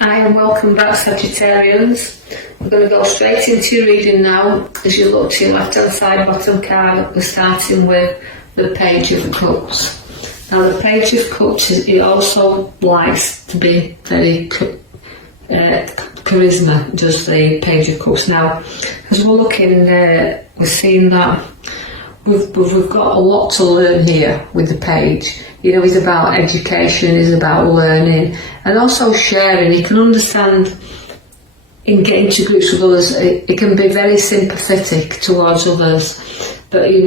Hi and welcome back, Sagittarians. We're going to go straight into your reading now. As you look to your left hand side bottom card, we're starting with the Page of Cups. Now the Page of Cups, it also likes to be very charisma, does the Page of Cups. Now as we're looking, we're seeing that we've got a lot to learn here with the Page. You know, it's about education, it's about learning and also sharing. You can understand in getting to grips with others, it can be very sympathetic towards others, but he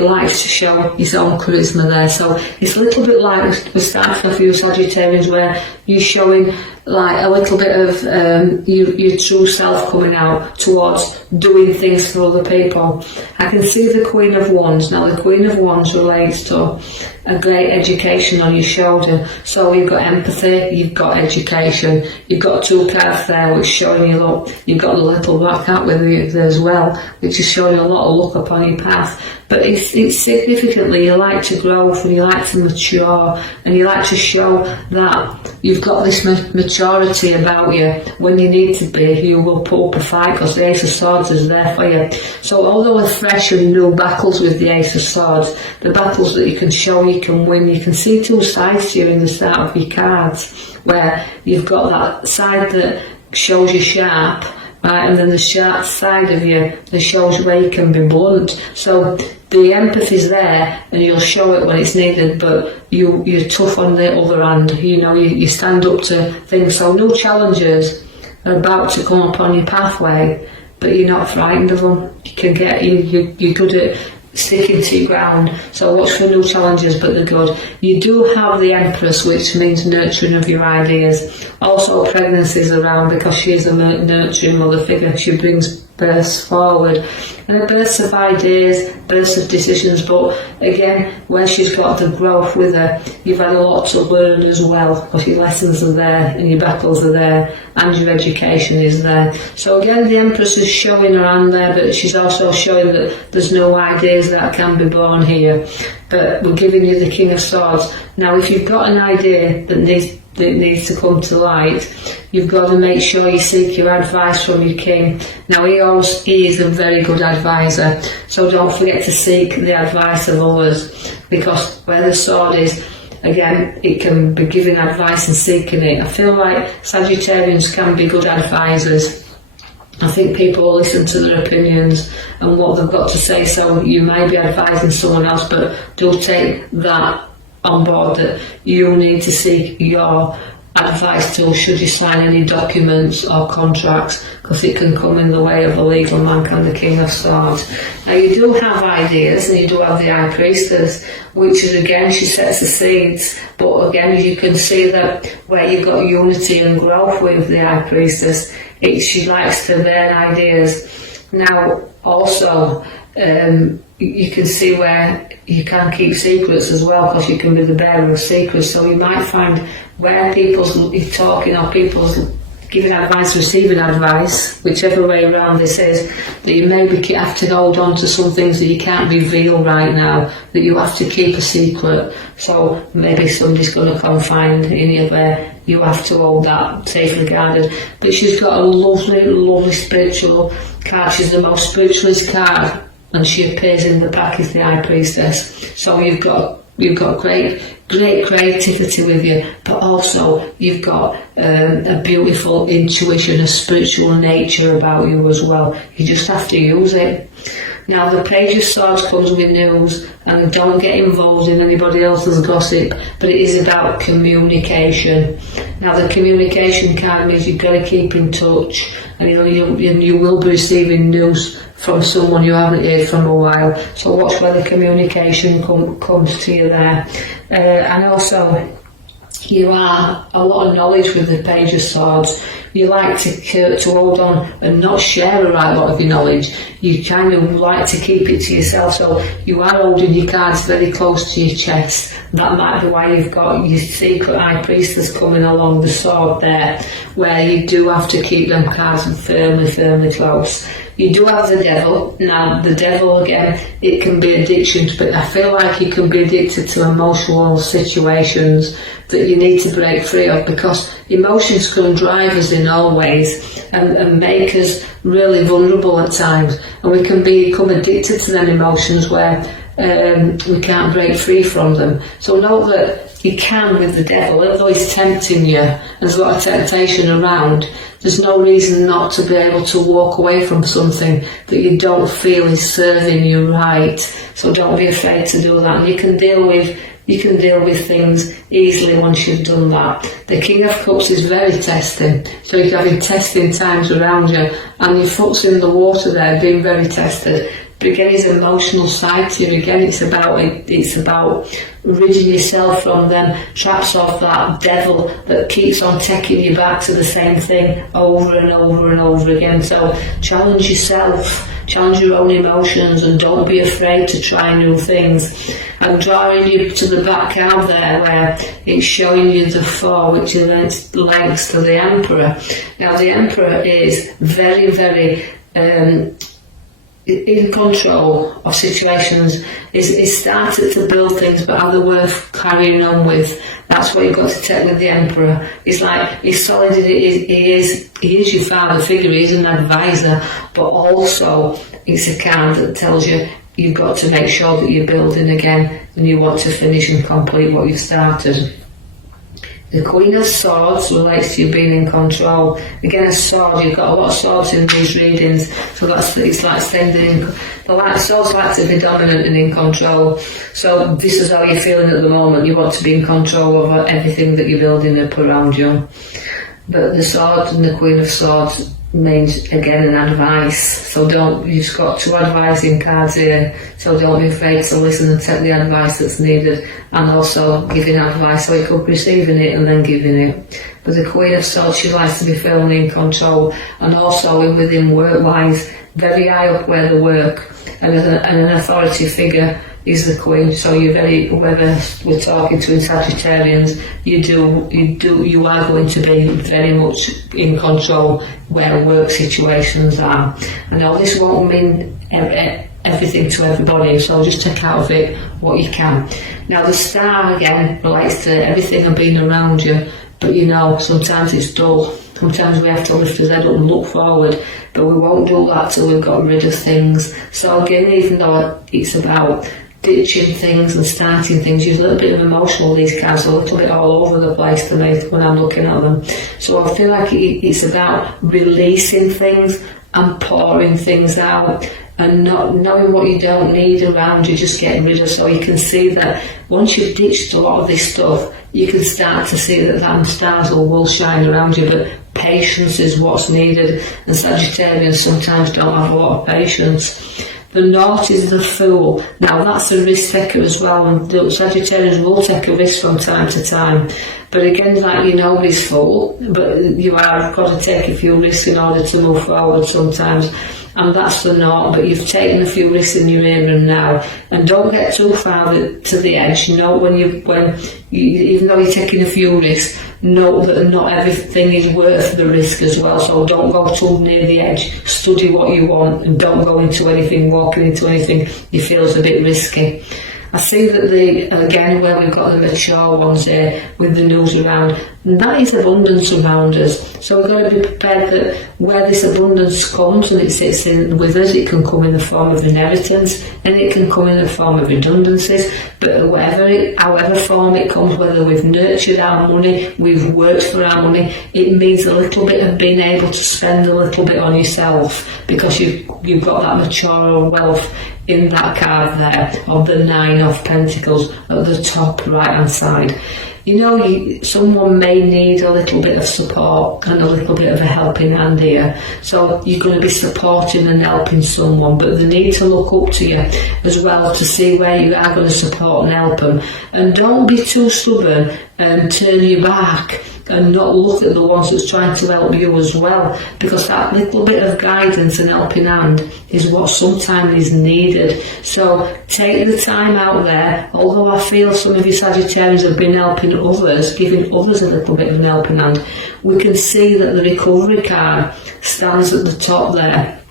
likes to show his own charisma there. So it's a little bit like we're starting off, you Sagittarians, where you're showing like a little bit of your true self coming out towards doing things for other people. I can see the Queen of Wands. Now the Queen of Wands relates to a great education on your shoulder. So you've got empathy, you've got education, you've got two cards there which showing you look. You've got the little black cat with you there as well, which is showing a lot of luck upon your path. But it's significantly, you like to grow and you like to mature and you like to show that you've got this maturity about you. When you need to be, you will put up a fight because the Ace of Swords is there for you. So although we're fresh and new battles with the Ace of Swords, the battles that you can show you can win, you can see two sides to you in the start of your cards, where you've got that side that shows you sharp, right, and then the sharp side of you that shows where you can be blunt. So the empathy's there and you'll show it when it's needed, but you're tough on the other hand. You know, you stand up to things. So new challenges are about to come upon your pathway, but you're not frightened of them. You can get you're good at sticking to your ground. So watch for new challenges, but they're good. You do have the Empress, which means nurturing of your ideas. Also pregnancy's around because she's a nurturing mother figure. She brings births forward, and a births of ideas, births of decisions. But again, when she's got the growth with her, you've had a lot to learn as well, because your lessons are there and your battles are there and your education is there. So again, the Empress is showing her hand there, but she's also showing that there's no ideas that can be born here. But we're giving you the King of Swords. Now if you've got an idea that needs to come to light, you've got to make sure you seek your advice from your king. Now he is a very good advisor, so don't forget to seek the advice of others, because where the sword is, again, it can be giving advice and seeking it. I feel like Sagittarians can be good advisors. I think people will listen to their opinions and what they've got to say, so you may be advising someone else, but do take that on board, that you need to seek your advice to should you sign any documents or contracts, because it can come in the way of a legal man, can the King of Swords. Now you do have ideas and you do have the High Priestess, which is again, she sets the seeds, but again you can see that where you've got unity and growth with the High Priestess, she likes to learn ideas. Now also you can see where you can keep secrets as well, because you can be the bearer of secrets. So you might find where people's talking or people's giving advice, receiving advice, whichever way around this is, that you maybe have to hold on to some things that you can't reveal right now, that you have to keep a secret. So maybe somebody's going to come find in you where you have to hold that safely guarded. But she's got a lovely spiritual card. She's the most spiritualist card, and she appears in the pack as the High Priestess. So you've got great creativity with you, but also you've got a beautiful intuition, a spiritual nature about you as well. You just have to use it. Now the Page of Swords comes with news, and don't get involved in anybody else's gossip, but it is about communication. Now the communication card means you've got to keep in touch, and you will be receiving news from someone you haven't heard from a while. So watch where the communication comes to you there. And also, you are a lot of knowledge with the Page of Swords. You like to hold on and not share a right lot of your knowledge. You kind of like to keep it to yourself, so you are holding your cards very close to your chest. That might be why you've got your secret High Priestess coming along the sword there, where you do have to keep them cards firmly close. You do have the Devil. Now the Devil, again, it can be addictions, but I feel like you can be addicted to emotional situations that you need to break free of, because emotions can drive us in all ways and make us really vulnerable at times, and we can become addicted to them emotions where we can't break free from them. So know that you can with the devil, although he's tempting you, and there's a lot of temptation around, there's no reason not to be able to walk away from something that you don't feel is serving you right. So don't be afraid to do that, and you can deal with things easily once you've done that. The King of Cups is very testing, so you're having testing times around you, and your foot's in the water there, being very tested. But again, his emotional side to you. Again, it's about ridding yourself from them traps of that devil that keeps on taking you back to the same thing over and over and over again. So challenge yourself, challenge your own emotions, and don't be afraid to try new things. I'm drawing you to the back card there where it's showing you the 4, which is links to the Emperor. Now the Emperor is very, very in control of situations. He's started to build things, but are they worth carrying on with? That's what you've got to take with the Emperor. He's like, he's solid, he is your father figure, he's an advisor, but also it's a card that tells you you've got to make sure that you're building again and you want to finish and complete what you've started. The Queen of Swords relates to you being in control. Again, a sword, you've got a lot of swords in these readings, so it's like sending, swords like to be dominant and in control. So this is how you're feeling at the moment. You want to be in control over everything that you're building up around you. But the sword and the Queen of Swords means, again, an advice. So you've got 2 advising cards here, so don't be afraid to listen and take the advice that's needed, and also giving advice, so you could be receiving it and then giving it. But the Queen of Swords, she likes to be feeling in control, and also within work-wise, very high up where they work, and an authority figure is the Queen. So you're very, whether we're talking to Sagittarians, you are going to be very much in control where work situations are. I know this won't mean everything to everybody, so just take out of it what you can. Now the Star again relates to everything and being around you, but sometimes it's dull. Sometimes we have to lift his head up and look forward, but we won't do that till we've got rid of things. So again, even though it's about ditching things and starting things, use a little bit of emotional, these cards, a little bit all over the place to me when I'm looking at them. So I feel like it's about releasing things and pouring things out, and not knowing what you don't need around you, just getting rid of. So you can see that once you've ditched a lot of this stuff, you can start to see that them stars will shine around you, but patience is what's needed, and Sagittarians sometimes don't have a lot of patience. The North is the Fool. Now that's a risk taker as well, and the Sagittarians will take a risk from time to time. But again, he's full, but you have got to take a few risks in order to move forward sometimes. And that's the North, but you've taken a few risks in your here and now. And don't get too far to the edge. Even though you're taking a few risks, know that not everything is worth the risk as well. So don't go too near the edge. Study what you want, and don't go into anything, walking into anything you feel is a bit risky. I see that where we've got the mature ones here with the news around, and that is abundance around us. So we've got to be prepared that where this abundance comes and it sits in with us, it can come in the form of inheritance, and it can come in the form of redundancies. But however form it comes, whether we've nurtured our money, we've worked for our money, it means a little bit of being able to spend a little bit on yourself, because you've got that mature wealth in that card there of the 9 of Pentacles at the top right hand side. Someone may need a little bit of support and a little bit of a helping hand here. So you're going to be supporting and helping someone, but they need to look up to you as well to see where you are going to support and help them. And don't be too stubborn and turn your back and not look at the ones that's trying to help you as well, because that little bit of guidance and helping hand is what sometimes is needed. So take the time out there. Although I feel some of you Sagittarians have been helping others, giving others a little bit of an helping hand, we can see that the recovery card stands at the top there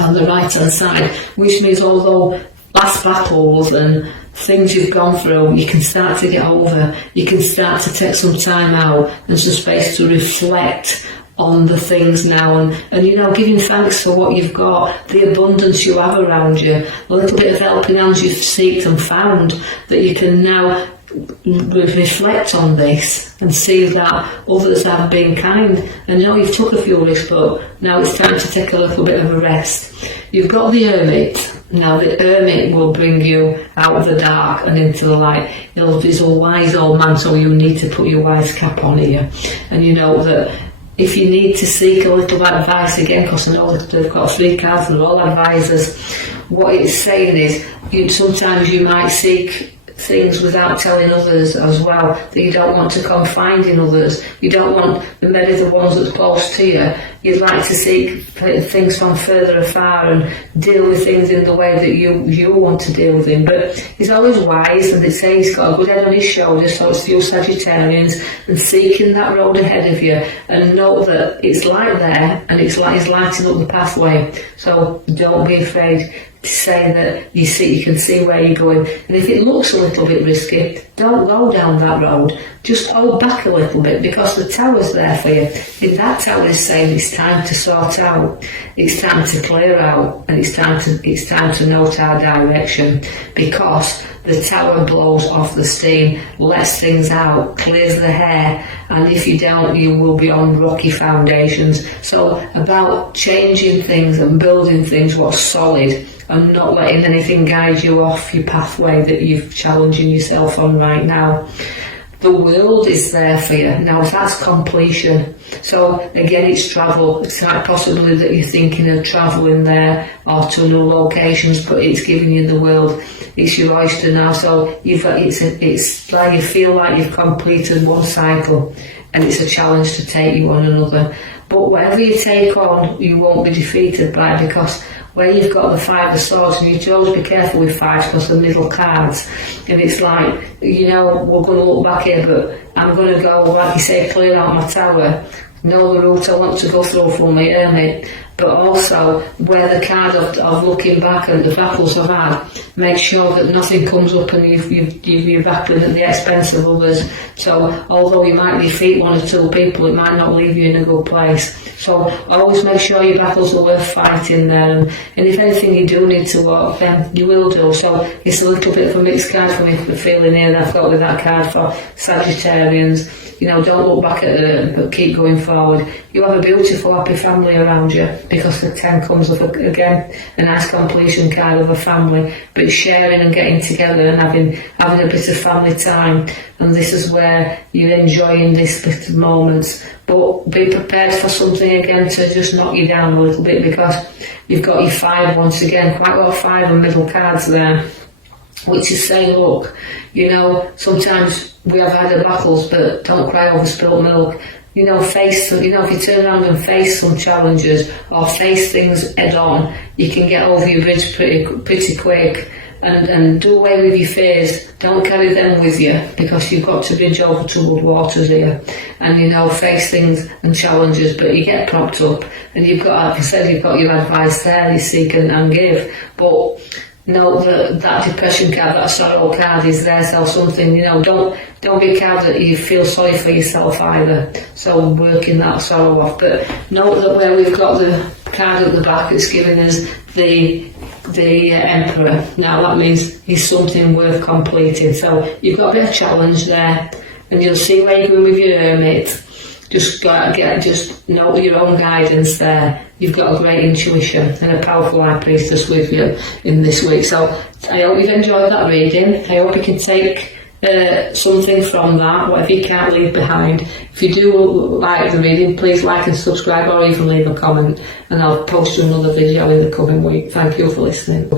on the right hand side, which means although last battles and things you've gone through, you can start to get over. You can start to take some time out and some space to reflect on the things now, and you know, giving thanks for what you've got, the abundance you have around you, a little bit of helping hands you've sought and found, that you can now reflect on this and see that others have been kind. And you know, you've took a few risks, but now it's time to take a little bit of a rest. You've got the Hermit. Now the Hermit will bring you out of the dark and into the light. He's a wise old man, so you need to put your wise cap on here. And you know that if you need to seek a little advice again, because I know that they've got 3 cards, they're all advisors, what it's saying is sometimes you might seek things without telling others as well, that you don't want to confide in others. You don't want maybe the ones that's close to you. You'd like to seek things from further afar and deal with things in the way that you want to deal with them. But he's always wise, and they say he's got a good head on his shoulders, so it's for you Sagittarians, and seeking that road ahead of you, and know that it's light there, and it's lighting up the pathway. So don't be afraid to say that you can see where you're going. And if it looks a little bit risky, don't go down that road. Just hold back a little bit, because the tower's there for you. If that tower is saying it's time to sort out, it's time to clear out, and it's time to note our direction, because the tower blows off the steam, lets things out, clears the hair, and if you don't, you will be on rocky foundations. So about changing things and building things what's solid, and not letting anything guide you off your pathway that you're challenging yourself on right now. The world is there for you. Now that's completion. So again, it's travel. It's quite possibly that you're thinking of travelling there or to new locations, but it's giving you the world. It's your oyster now. So it's like you feel like you've completed one cycle, and it's a challenge to take you on another. But whatever you take on, you won't be defeated by it, because where you've got the 5 of Swords, and you should always be careful with 5s because they're middle cards, and it's like, you know, we're going to look back here, but I'm going to go, like you say, clear out my tower, know the route I want to go through for my Hermit, but also where the card of looking back at the battles I've had, make sure that nothing comes up and you're battling at the expense of others. So although you might defeat 1 or 2 people, it might not leave you in a good place. So always make sure your battles are worth fighting there, and if anything you do need to walk, then you will do. So it's a little bit of a mixed card for me, for feeling here, and I've got with that card for Sagittarians. You know, don't look back at it, but keep going forward. You have a beautiful, happy family around you, because the 10 comes up again, a nice completion card of a family, but sharing and getting together and having a bit of family time. And this is where you're enjoying this bit of moments. But be prepared for something again to just knock you down a little bit, because you've got your 5 once again, quite a lot of 5 and middle cards there, which is saying, look, you know, sometimes we have had the battles, but don't cry over spilt milk. You know, if you turn around and face some challenges or face things head on, you can get over your bridge pretty quick, and do away with your fears. Don't carry them with you, because you've got to bridge over troubled waters here, and you know, face things and challenges, but you get propped up, and you've got, like I said, you've got your advice there, you seek and give, but know that depression card, that sorrow card is there, so something, you know, don't be a card that you feel sorry for yourself either, so working that sorrow off. But note that where we've got the card at the back, it's giving us the Emperor. Now that means he's something worth completing, so you've got a bit of challenge there, and you'll see where you're going with your Hermit. Just know your own guidance there. You've got a great intuition and a powerful High Priestess with you in this week. So I hope you've enjoyed that reading. I hope you can take something from that, whatever you can't leave behind. If you do like the reading, please like and subscribe, or even leave a comment, and I'll post another video in the coming week. Thank you for listening.